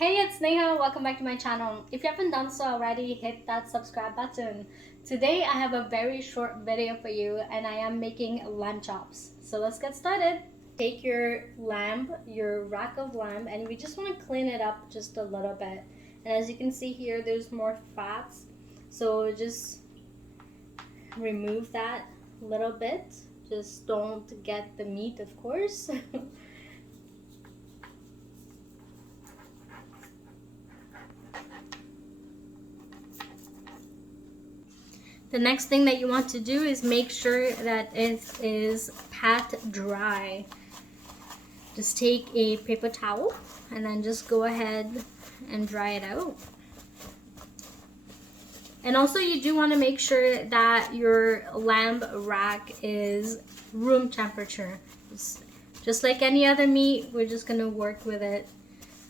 Hey, it's Neha. Welcome back to my channel. If you haven't done so already, hit that subscribe button. Today I have a very short video for you and I am making lamb chops. So let's get started. Take your lamb, your rack of lamb, and we just want to clean it up just a little bit. And as you can see here, there's more fats. So just remove that little bit. Just don't get the meat, of course. The next thing that you want to do is make sure that it is pat dry. Just take a paper towel and then just go ahead and dry it out. And also you do want to make sure that your lamb rack is room temperature. Just like any other meat, we're just going to work with it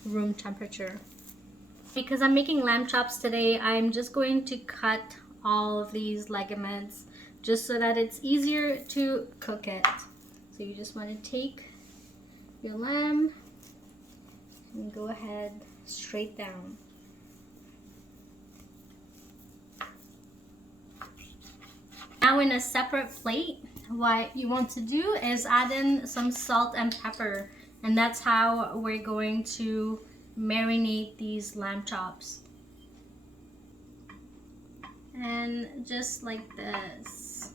room temperature. Because I'm making lamb chops today, I'm just going to cut all of these ligaments just so that it's easier to cook it. So you just want to take your lamb and go ahead straight down. Now in a separate plate, what you want to do is add in some salt and pepper, and that's how we're going to marinate these lamb chops. And just like this.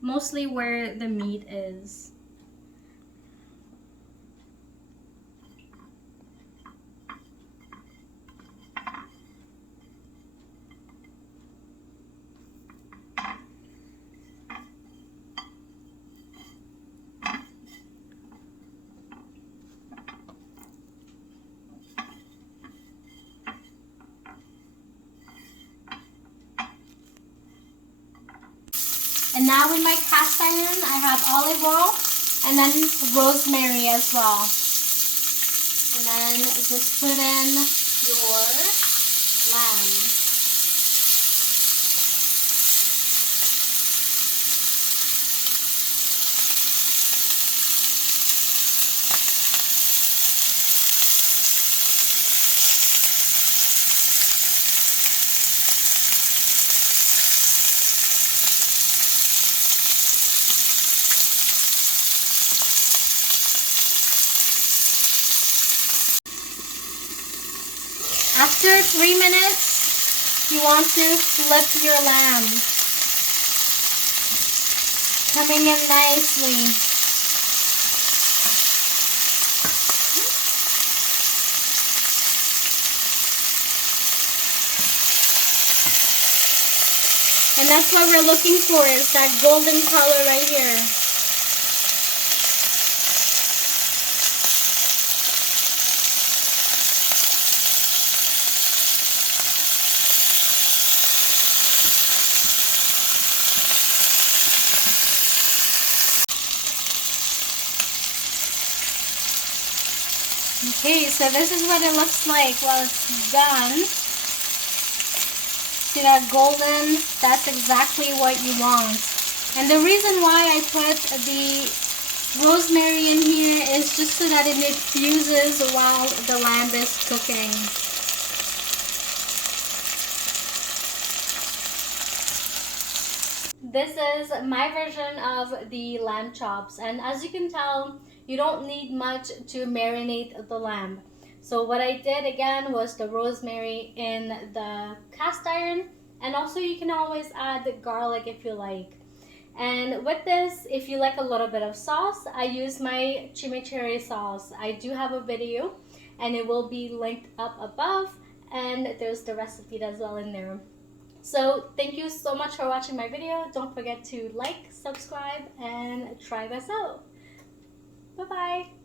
Mostly where the meat is. And now in my cast iron, I have olive oil and then rosemary as well. And then just put in your lamb. After 3 minutes, you want to flip your lamb, coming in nicely. And that's what we're looking for, is that golden color right here. Okay, so this is what it looks like while it's done. See that golden? That's exactly what you want. And the reason why I put the rosemary in here is just so that it infuses while the lamb is cooking. This is my version of the lamb chops, and as you can tell, you don't need much to marinate the lamb. So what I did again was the rosemary in the cast iron, and also you can always add the garlic if you like. And with this, if you like a little bit of sauce, I use my chimichurri sauce. I do have a video and it will be linked up above, and there's the recipe as well in there. So thank you so much for watching my video. Don't forget to like, subscribe, and try this out. Bye-bye.